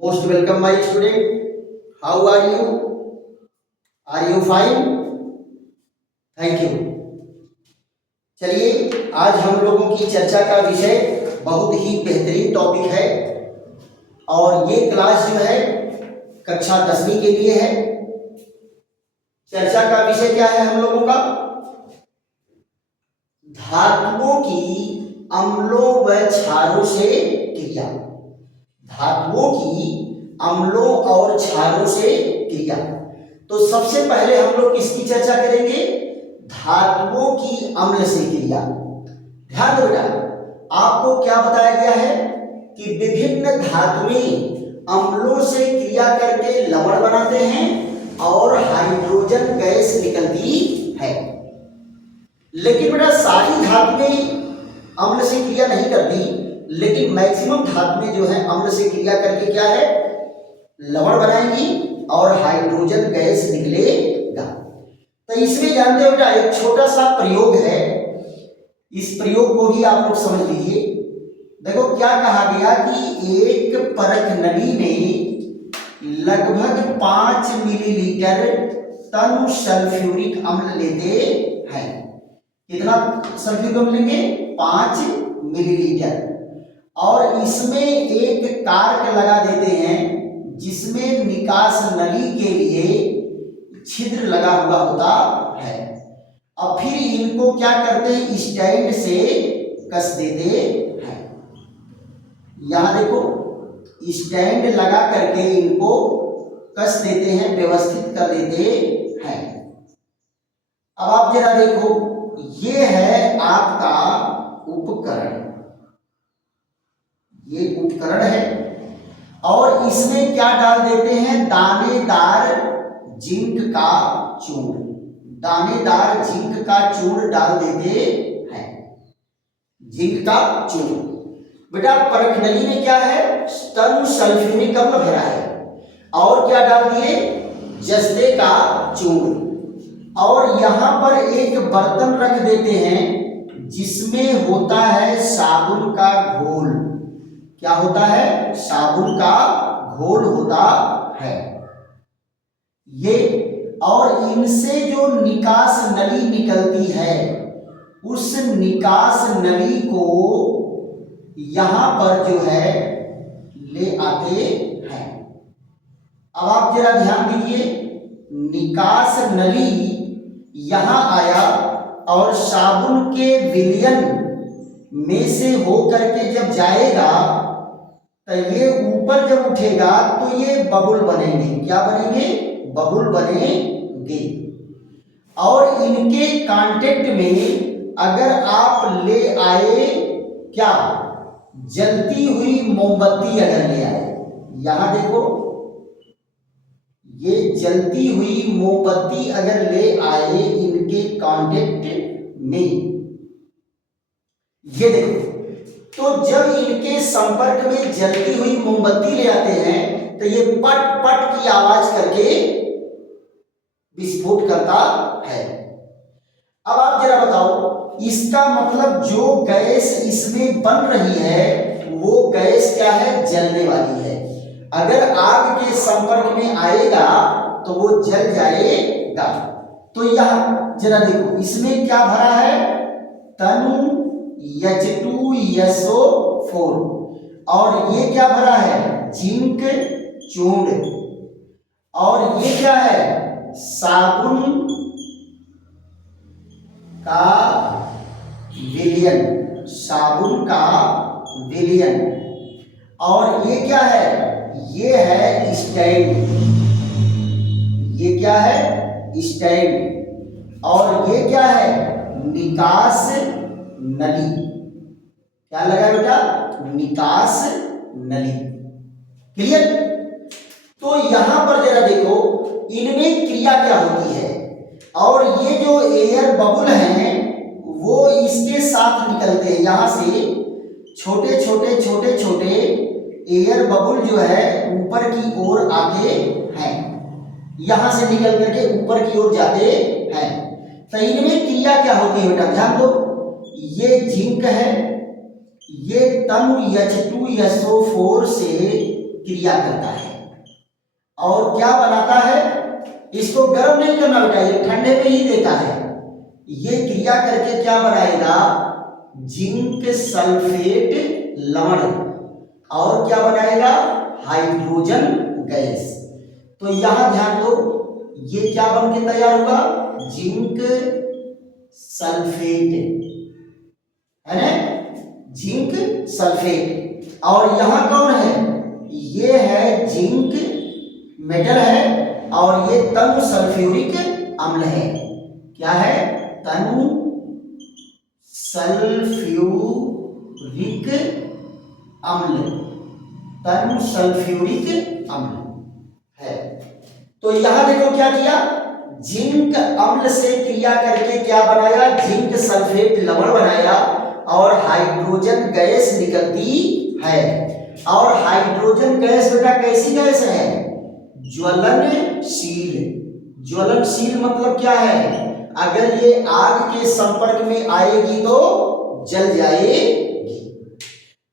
Most welcome my student. How are you? Are you fine? Thank you. चलिए आज हम लोगों की चर्चा का विषय बहुत ही बेहतरीन टॉपिक है और ये क्लास जो है कक्षा 10वीं के लिए है। चर्चा का विषय क्या है हम लोगों का? धातुओं की अम्लों व क्षारों से क्रिया। धातुओं की अम्लों और क्षारों से क्रिया। तो सबसे पहले हम लोग किसकी चर्चा करेंगे? धातुओं की अम्ल से क्रिया। ध्यान दो बेटा, आपको क्या बताया गया है कि विभिन्न धातुएं अम्लों से क्रिया करके लवण बनाते हैं और हाइड्रोजन गैस निकलती है। लेकिन बेटा सारी धातुएं अम्ल से क्रिया नहीं करती, लेकिन मैक्सिमम धातुएं जो है अम्ल से क्रिया करके क्या है, लवण बनाएंगी और हाइड्रोजन गैस निकलेगा। तो इसमें जानते हो बेटा एक छोटा सा प्रयोग है, इस प्रयोग को भी आप लोग समझ लीजिए। देखो क्या कहा गया कि एक परख नली में लगभग 5 मिलीलीटर तनु सल्फ्यूरिक अम्ल लेते हैं। कितना सल्फ्यूरिक अम्ल लेंगे? 5 मिलीलीटर। और इसमें एक कार्क लगा देते हैं जिसमें निकास नली के लिए छिद्र लगा हुआ होता है। अब फिर इनको क्या करते हैं, स्टैंड से कस देते हैं। यहां देखो स्टैंड लगा करके इनको कस देते हैं, व्यवस्थित कर देते हैं। अब आप जरा देखो, ये है आपका उपकरण, ये उपकरण है और इसमें क्या डाल देते हैं, दानेदार जिंक का चूर्ण। दानेदार जिंक का चूर्ण डाल देते हैं, जिंक का चूर्ण। बेटा परख नली में क्या है, तनु सल्फ्यूरिक अम्ल भरा है और क्या डाल दिए, जस्ते का चूर्ण। और यहां पर एक बर्तन रख देते हैं जिसमें होता है साबुन का घोल। क्या होता है? साबुन का घोल होता है ये। और इनसे जो निकास नली निकलती है उस निकास नली को यहां पर जो है ले आते हैं। अब आप जरा ध्यान दीजिए, निकास नली यहां आया और साबुन के विलयन में से होकर के जब जाएगा तो ये ऊपर जब उठेगा तो ये बबुल बनेंगे। क्या बनेंगे? बबुल बनेंगे। और इनके कांटेक्ट में अगर आप ले आए क्या, जलती हुई मोमबत्ती अगर ले आए, यहां देखो ये जलती हुई मोमबत्ती अगर ले आए इनके कांटेक्ट में, ये देखो, तो जब इनके संपर्क में जलती हुई मोमबत्ती ले आते हैं तो ये पट पट की आवाज करके विस्फोट करता है। अब आप जरा बताओ, इसका मतलब जो गैस इसमें बन रही है वो गैस क्या है, जलने वाली है। अगर आग के संपर्क में आएगा तो वो जल जाएगा। तो यहां जरा देखो, इसमें क्या भरा है, तनु H2SO4 और ये क्या भरा है, जिंक चूर्ण। और ये क्या है, साबुन का विलयन, साबुन का विलयन। और ये क्या है, ये है स्टैंड, ये क्या है, स्टैंड। और ये क्या है, निकास नली। क्या लगा बेटा, निकास नली। क्लियर? तो यहां पर जरा देखो इनमें क्रिया क्या होती है। और ये जो एयर बबुल हैं वो इसके साथ निकलते हैं, यहां से छोटे छोटे छोटे छोटे एयर बबुल जो है ऊपर की ओर आते हैं, यहां से निकल करके ऊपर की ओर जाते हैं। तो इनमें क्रिया क्या होती है बेटा, ध्यान दो, ये जिंक है, ये तनु H2SO4 से क्रिया करता है और क्या बनाता है, इसको गर्म नहीं करना बेटा, ये ठंडे में ही देता है। ये क्रिया करके क्या बनाएगा, जिंक सल्फेट लवण, और क्या बनाएगा, हाइड्रोजन गैस। तो यहां ध्यान दो, ये क्या बन के तैयार हुआ, जिंक सल्फेट, है ना, जिंक सल्फेट। और यहां कौन है, ये है जिंक मेटल है और ये तनु सल्फ्यूरिक अम्ल है। क्या है, तनु सल्फ्यूरिक अम्ल, तनु सल्फ्यूरिक अम्ल है। तो यहां देखो क्या किया, जिंक अम्ल से क्रिया करके क्या बनाया, जिंक सल्फेट लवण बनाया और हाइड्रोजन गैस निकलती है। और हाइड्रोजन गैस बेटा कैसी गैस है, ज्वलनशील। ज्वलनशील मतलब क्या है, अगर ये आग के संपर्क में आएगी तो जल जाएगी।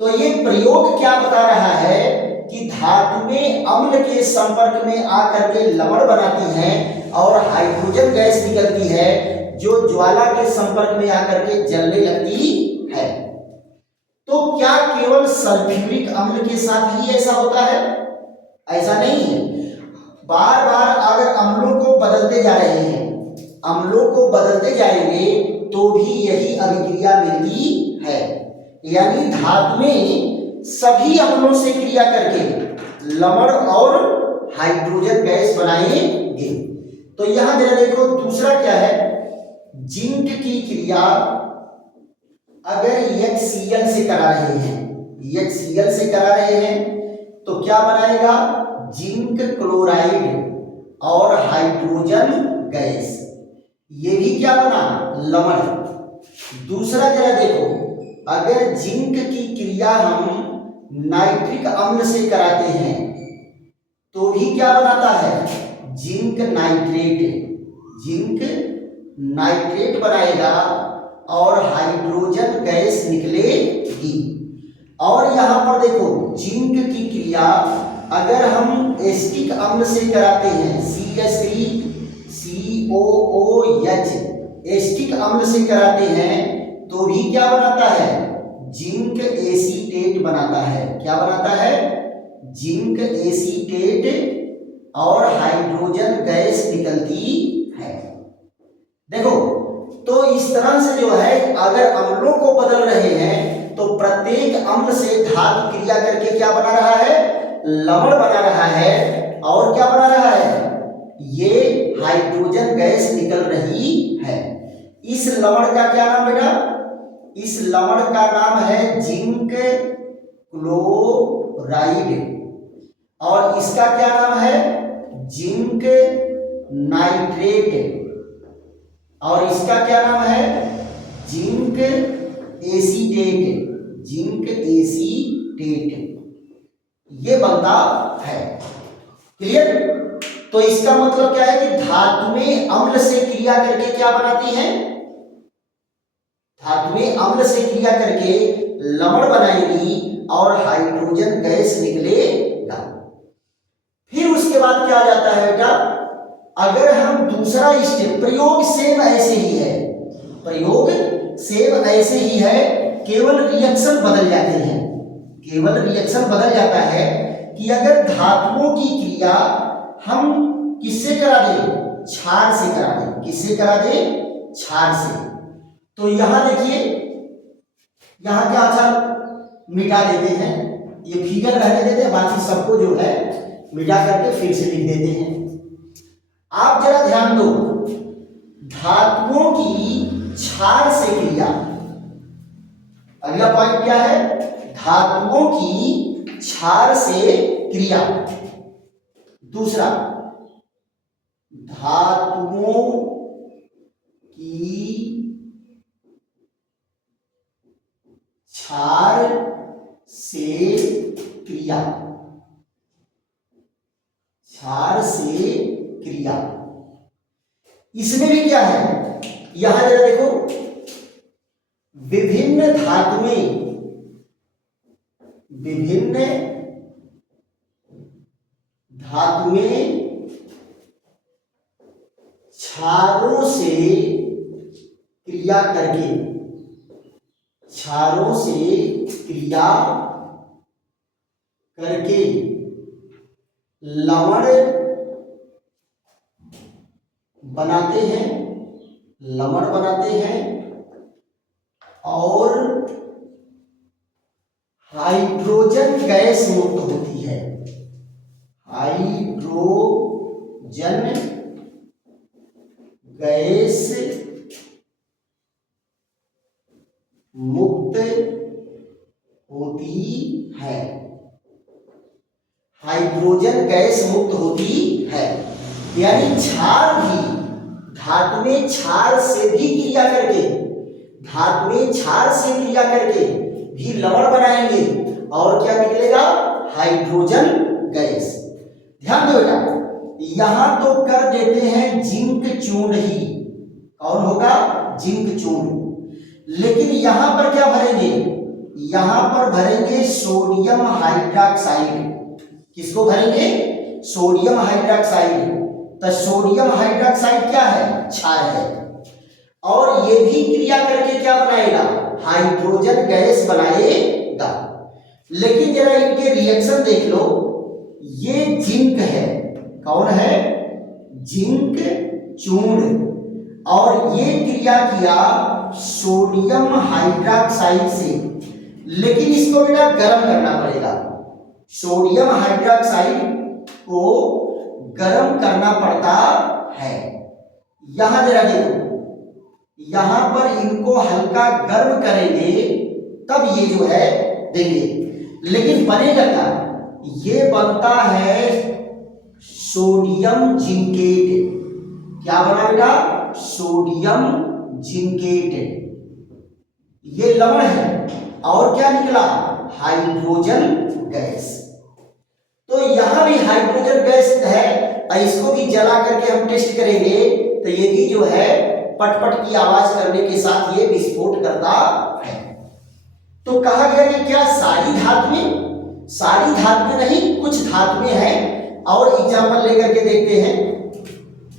तो ये प्रयोग क्या बता रहा है कि धातुएं अम्ल के संपर्क में आकर के लवण बनाती हैं और हाइड्रोजन गैस निकलती है जो ज्वाला के संपर्क में आकर के जलने लगती है। तो क्या केवल सल्फ्यूरिक अम्ल के साथ ही ऐसा होता है, ऐसा नहीं है। बार बार अगर अम्लों को बदलते जा रहे हैं, अम्लों को बदलते जाएंगे तो भी यही अभिक्रिया मिलती है। यानी धातुएं सभी अम्लों से क्रिया करके लवण और हाइड्रोजन गैस बनाएंगे। तो यहां जरा देखो दूसरा क्या है, जिंक की क्रिया अगर HCl से करा रहे हैं, HCl से करा रहे हैं तो क्या बनाएगा, जिंक क्लोराइड और हाइड्रोजन गैस, ये भी क्या बना, लवण। दूसरा जरा देखो, अगर जिंक की क्रिया हम नाइट्रिक अम्ल से कराते हैं तो भी क्या बनाता है, जिंक नाइट्रेट, जिंक नाइट्रेट बनाएगा और हाइड्रोजन गैस निकलेगी। और यहां पर देखो जिंक की क्रिया अगर हम एसिटिक अम्ल से कराते हैं, CH3COOH, एसिटिक अम्ल से कराते हैं तो भी क्या बनाता है, जिंक एसीटेट बनाता है। क्या बनाता है, जिंक एसीटेट और हाइड्रोजन गैस निकलती है। देखो तो इस तरह से जो है अगर अम्लों को बदल रहे हैं तो प्रत्येक अम्ल से धातु क्रिया करके क्या बना रहा है, लवण बना रहा है और क्या बना रहा है, ये हाइड्रोजन गैस निकल रही है। इस लवण का क्या नाम बेटा, इस लवण का नाम है जिंक क्लोराइड और इसका क्या नाम है, जिंक नाइट्रेट और इसका क्या नाम है, जिंक एसीटेट, जिंक एसीटेट, ये बनता है। क्लियर। तो इसका मतलब क्या है कि धातुएं अम्ल से क्रिया करके क्या बनाती हैं, धातुएं अम्ल से क्रिया करके लवण बनाएगी और हाइड्रोजन गैस निकलेगा। फिर उसके बाद क्या आ जाता है बेटा, अगर हम दूसरा स्टेप, प्रयोग सेम ऐसे ही है, प्रयोग सेम ऐसे ही है, केवल रिएक्शन बदल जाते हैं, केवल रिएक्शन बदल जाता है कि अगर धातुओं की क्रिया हम किससे करा दें, क्षार से करा दें। किससे करा दें, क्षार से। तो यहां देखिए, यहां क्या अच्छा मिटा देते हैं, ये फिगर रहने देते हैं, बाकी सबको जो है मिटा करके फिर से लिख देते हैं। आप जरा ध्यान दो, धातुओं की क्षार से क्रिया, अगला पॉइंट क्या है, धातुओं की क्षार से क्रिया। दूसरा, धातुओं की क्षार से क्रिया, क्षार से क्रिया। इसमें भी क्या है, यहां जरा देखो, विभिन्न धातुएं, विभिन्न धातु में क्षारों से क्रिया करके, क्षारों से क्रिया करके लवण बनाते हैं, लवण बनाते हैं और हाइड्रोजन गैस मुक्त होती है, हाइड्रोजन गैस मुक्त होती है, हाइड्रोजन गैस मुक्त होती है। यानी क्षार भी धातु में क्षार से भी क्रिया करके, धातु में क्षार से क्रिया करके भी लवण बनाएंगे और क्या निकलेगा? Hydrogen gas. ध्यान दो बेटा, यहां तो कर देते हैं जिंक चूर्ण ही, कौन होगा? जिंक चूर्ण। लेकिन यहां पर क्या भरेंगे? यहां पर भरेंगे सोडियम हाइड्रोक्साइड। किसको भरेंगे? Sodium hydroxide. तो सोडियम हाइड्रोक्साइड क्या है? क्षार है और ये भी क्रिया करके क्या बनाएगा? हाइड्रोजन गैस बनाएगा। लेकिन जरा इनके रिएक्शन देख लो, ये जिंक है, कौन है? जिंक चूर्ण, और ये क्रिया किया सोडियम हाइड्रोक्साइड से। लेकिन इसको बेटा गर्म करना पड़ेगा, सोडियम हाइड्रोक्साइड को गर्म करना पड़ता है। यहां जरा देखो, यहां पर इनको हल्का गर्म करेंगे तब ये जो है देंगे। लेकिन बनेगा क्या? ये बनता है सोडियम जिंकेट। क्या बना बेटा? Sodium zincate. ये लवण है और क्या निकला? Hydrogen gas. तो यहां भी हाइड्रोजन गैस है, इसको भी जला करके हम टेस्ट करेंगे तो ये भी जो है पटपट की आवाज करने के साथ ये विस्फोट करता है। तो कहा गया कि क्या सारी धातु में? सारी धातु में नहीं, कुछ धातु में है। और एग्जांपल लेकर के देखते हैं।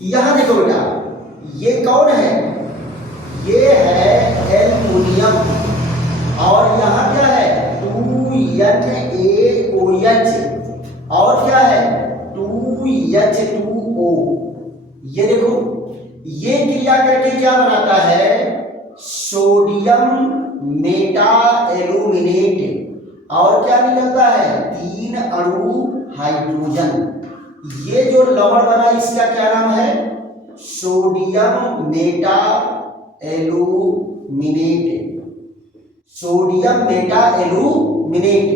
यहां देखो बेटा, ये कौन है? ये है एल्युमिनियम और यहां क्या है? 2NaOH और क्या है? 2H2O। ये देखो, ये क्रिया करके क्या बनाता है? सोडियम मेटा एल्यूमिनेट और क्या निकलता है? 3 अणु हाइड्रोजन। ये जो लवण बना इसका क्या नाम है? Sodium Meta aluminate, sodium Meta aluminate.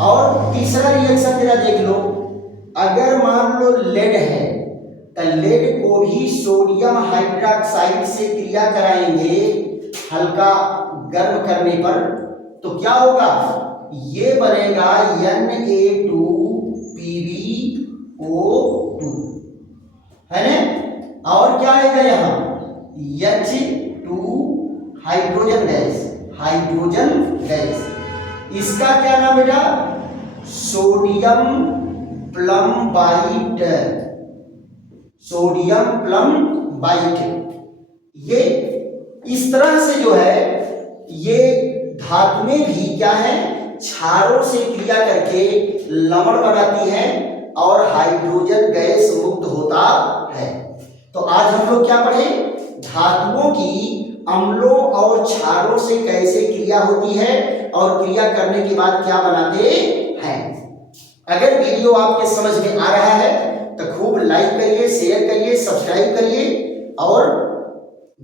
और तीसरा रिएक्शन जरा देख लो, अगर मान लो लेड है तो लेड को भी सोडियम हाइड्रोक्साइड से क्रिया कराएंगे हल्का गर्म करने पर, तो क्या होगा? ये बनेगा Na2PbO2, है ना? और क्या आएगा यहाँ? H2 hydrogen gas, hydrogen gas. इसका क्या नाम बेटा? Sodium plumbite, sodium plumbite. ये इस तरह से जो है ये धातु में भी क्या है? क्षारों से क्रिया करके लवण बनाती है और हाइड्रोजन गैस मुक्त होता है। तो आज हम लोग क्या पढ़े? धातुओं की अम्लों और क्षारों से कैसे क्रिया होती है और क्रिया करने के बाद क्या बनाते हैं। अगर वीडियो आपके समझ में आ रहा है तो खूब लाइक करिए, शेयर करिए, सब्सक्राइब करिए और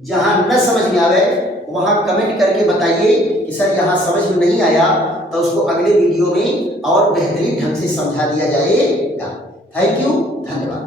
जहां न समझ में आवे वहां कमेंट करके बताइए कि सर यहाँ समझ में नहीं आया, तो उसको अगले वीडियो में और बेहतरीन ढंग से समझा दिया जाएगा। थैंक यू, धन्यवाद।